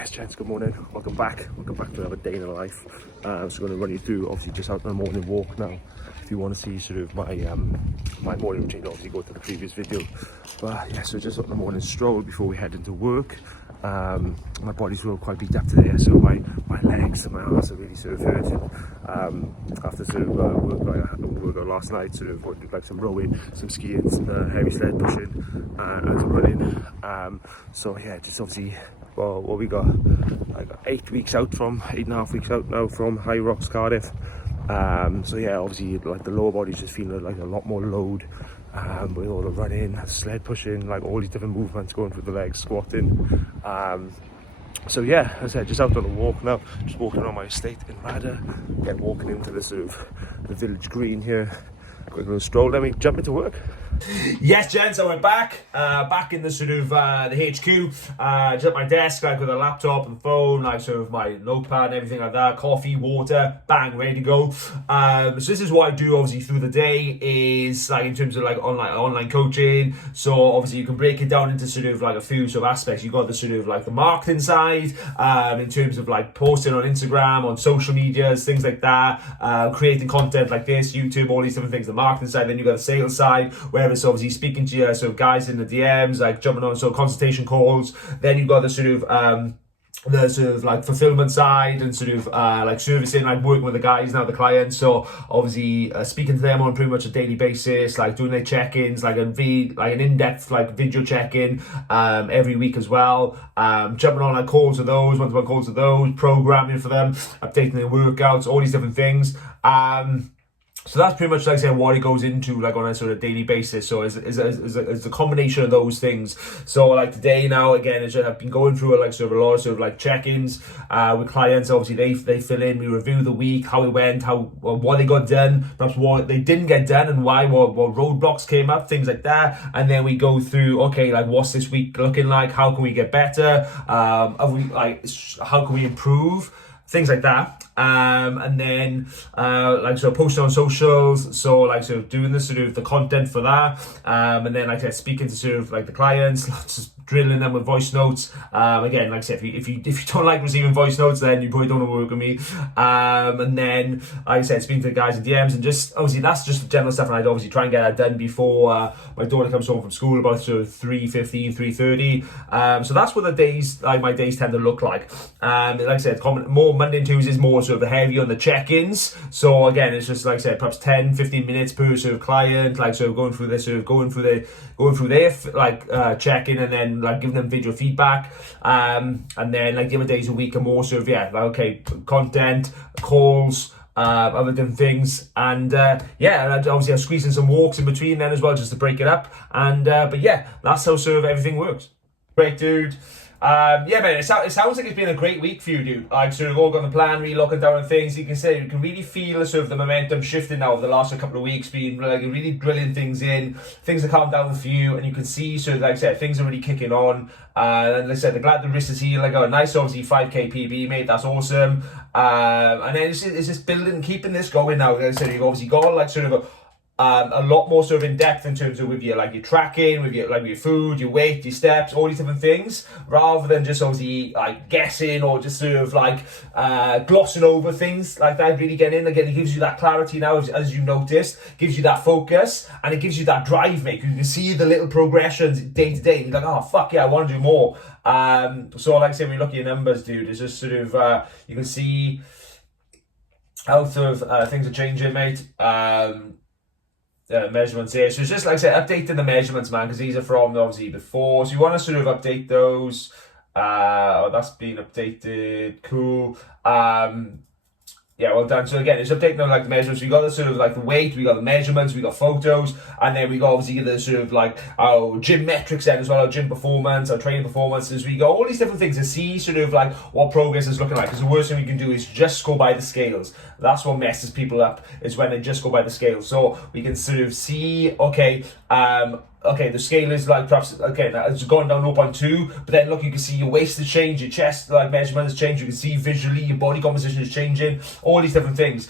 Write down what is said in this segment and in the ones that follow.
Yes, gents, good morning. Welcome back to another day in the life. So I'm going to run you through, obviously, just out on a morning walk now. If you want to see sort of my my morning routine, obviously go to the previous video. But yeah, so just on the morning stroll before we head into work. My body's real quite beat up today, so my legs and my arms are really sort of hurting. After sort of work last night, sort of did like some rowing, some skiing, some heavy sled pushing, and some running. So yeah, just obviously. Well, what we got? I got 8.5 weeks out now from High Rocks, Cardiff. So yeah, obviously like the lower body's just feeling like a lot more load, with all the running, sled pushing, like all these different movements going through the legs, squatting. So yeah, as I said, just out on a walk now, just walking on my estate in Rada, walking into the sort of the village green here. Quick little stroll, let me jump into work. Yes, gents, I went back in the sort of the HQ, just at my desk, like with a laptop and phone, like sort of my notepad and everything like that, coffee, water, bang, ready to go. So this is what I do obviously through the day, is like in terms of like online coaching. So obviously you can break it down into sort of like a few sort of aspects. You've got the sort of like the marketing side, in terms of like posting on Instagram, on social medias, things like that, creating content like this, YouTube, all these different things, the marketing side. Then you've got the sales side, where it's obviously speaking to your sort of guys in the DMs, like jumping on sort of consultation calls. Then you've got the sort of like fulfillment side and sort of like servicing, like working with the guys now, the clients. So obviously speaking to them on pretty much a daily basis, like doing their check-ins, like an in-depth like video check-in every week as well. Jumping on like calls with those, one-to-one calls with those, programming for them, updating their workouts, all these different things. So that's pretty much like I said what it goes into like on a sort of daily basis. So it's a combination of those things. So like today now again, I've been going through like sort of a lot of sort of like check-ins with clients. Obviously they fill in, we review the week, how it went, what they got done, perhaps what they didn't get done and why, what roadblocks came up, things like that. And then we go through, okay, like what's this week looking like? How can we get better? How can we improve? Things like that. And then like sort of posting on socials, so like sort of doing the sort of the content for that, and then like I said, speaking to sort of like the clients, just drilling them with voice notes. Again, like I said, if you don't like receiving voice notes, then you probably don't want to work with me. And then like I said, speaking to the guys in DMs, and just obviously that's just general stuff, and I'd obviously try and get that done before my daughter comes home from school, about sort of 3:15, 3:30. So that's what the days, like my days tend to look like. Like I said, more Monday and Tuesdays, more sort of heavy on the check-ins. So again, it's just like I said, perhaps 10-15 minutes per sort of client, like sort of going through their like check-in, and then like giving them video feedback. And then like the other days a week are more sort of like okay, content, calls, other different things, and obviously I squeeze in some walks in between then as well, just to break it up. And but yeah, that's how sort of everything works. Great, dude. Yeah, man, it sounds like it's been a great week for you, dude. Like, sort of all got the plan, really looking down on things. You can really feel sort of the momentum shifting now over the last couple of weeks, being like really drilling things in. Things are calmed down for you, and you can see sort of, like I said, things are really kicking on. And like I said, the glad the wrist is healed. Like, a nice, obviously 5k PB, mate. That's awesome. And then it's just building, keeping this going now. Like I said, you've obviously got like sort of a lot more sort of in depth in terms of with your like your tracking, with your food, your weight, your steps, all these different things, rather than just obviously like guessing or just sort of like glossing over things like that. Really getting in again, it gives you that clarity now, as you noticed, gives you that focus, and it gives you that drive, mate. You can see the little progressions day to day, and you're like, oh fuck yeah, I want to do more. So like I say, when you look at your numbers, dude, it's just sort of you can see how sort of things are changing, mate. Measurements here, so it's just like I said, updating the measurements, man, because these are from obviously before, so you want to sort of update those. That's been updated, cool. Yeah, well done. So again, it's updating on like the measurements. We got the sort of like the weight, we got the measurements, we got photos, and then we got obviously the sort of like our gym metrics then as well, our gym performance, our training performances. We got all these different things to see sort of like what progress is looking like. Because the worst thing we can do is just go by the scales. That's what messes people up, is when they just go by the scales. So we can sort of see, okay, the scale is like perhaps, okay, it's gone down 0.2, but then look, you can see your waist has changed, your chest like measurement has changed, you can see visually your body composition is changing, all these different things.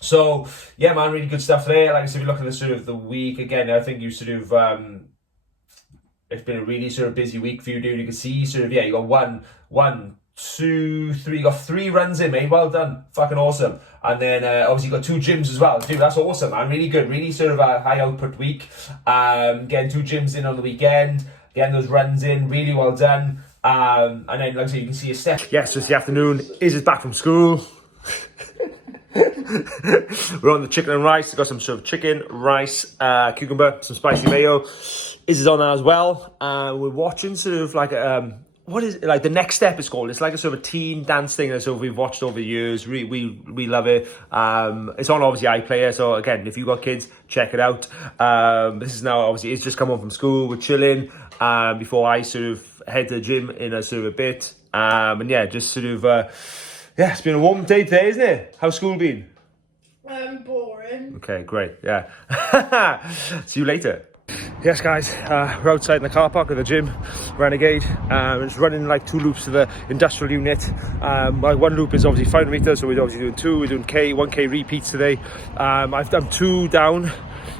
So yeah, man, really good stuff there. Like I said, if you look at the sort of the week again, I think you sort of it's been a really sort of busy week for you, dude. You can see sort of, yeah, you got one, two, three. You got 3 runs in, mate. Well done. Fucking awesome. And then obviously you got 2 gyms as well. Dude, that's awesome, man. Really good. Really sort of a high output week. Getting 2 gyms in on the weekend. Getting those runs in. Really well done. And then, like I said, you can see a step. Yes, it's the afternoon. Iz is back from school. We're on the chicken and rice. We've got some sort of chicken, rice, cucumber, some spicy mayo. Iz is on that as well. We're watching sort of like what is it? Like the next step is called. It's like a sort of a teen dance thing that sort of we've watched over the years. We love it. It's on obviously iPlayer. So again, if you've got kids, check it out. This is now obviously it's just come home from school. We're chilling before I sort of head to the gym in a sort of a bit. And yeah, just sort of yeah, it's been a warm day today, isn't it? How's school been? Boring. Okay, great. Yeah. See you later. Yes, guys, we're outside in the car park of the gym, Renegade. It's running like 2 loops to the industrial unit. Like 1 loop is obviously 500 meters, so we're obviously doing 2. We're doing 1K repeats today. I've done 2 down.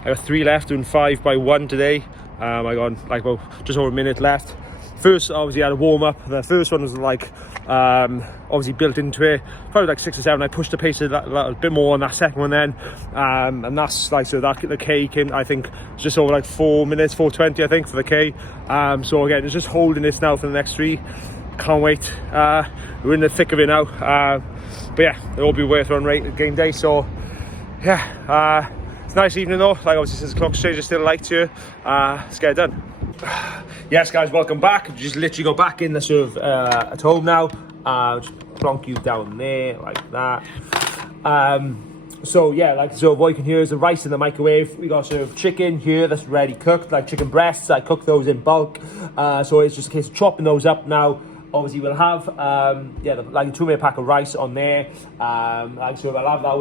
I got 3 left, doing 5 by 1 today. I got like about just over a minute left. First, obviously, I had a warm up. The first one was like obviously built into it, probably like 6 or 7. I pushed the pace a bit more on that second one then, and that's like so that the K came, I think, just over like 4 minutes, 4:20, I think, for the K. So again, it's just holding this now for the next 3. Can't wait. We're in the thick of it now. But yeah, it'll be worth on game day. So yeah, it's a nice evening though. Like obviously since the clock's changed, I still like to. Let's get it done. Yes, guys, welcome back. Just literally go back in the sort of at home now. Just plonk you down there like that. So yeah, like so what you can hear is the rice in the microwave. We got sort of chicken here that's ready cooked, like chicken breasts. I cook those in bulk. So it's just a case of chopping those up now. Obviously we'll have like a 2-minute pack of rice on there. Like so I'll have that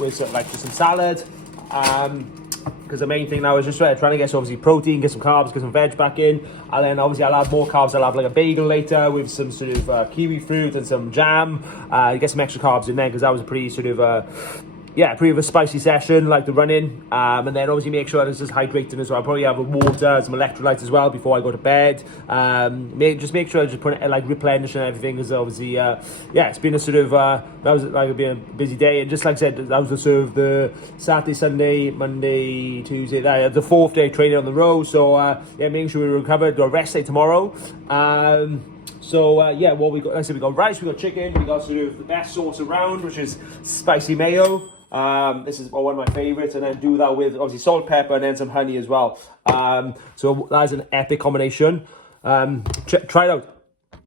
with sort of like just some salad. Because the main thing now is just trying to get obviously protein, get some carbs, get some veg back in, and then obviously I'll have more carbs. I'll have like a bagel later with some sort of kiwi fruit and some jam. Get some extra carbs in there because that was a pretty sort of pretty of a spicy session, like the run-in. And then obviously make sure it's just hydrating as well. I'll probably have a water, some electrolytes as well before I go to bed. Just make sure I just put it like replenish and everything, because obviously, it's been a sort of, that was like been a busy day. And just like I said, that was the sort of the Saturday, Sunday, Monday, Tuesday, the 4th day training on the road. So making sure we recovered. Got a rest day tomorrow. What we got, like I said, we got rice, we got chicken, we got sort of the best sauce around, which is spicy mayo. This is one of my favorites, and then do that with obviously salt, pepper, and then some honey as well. So that's an epic combination. Try it out.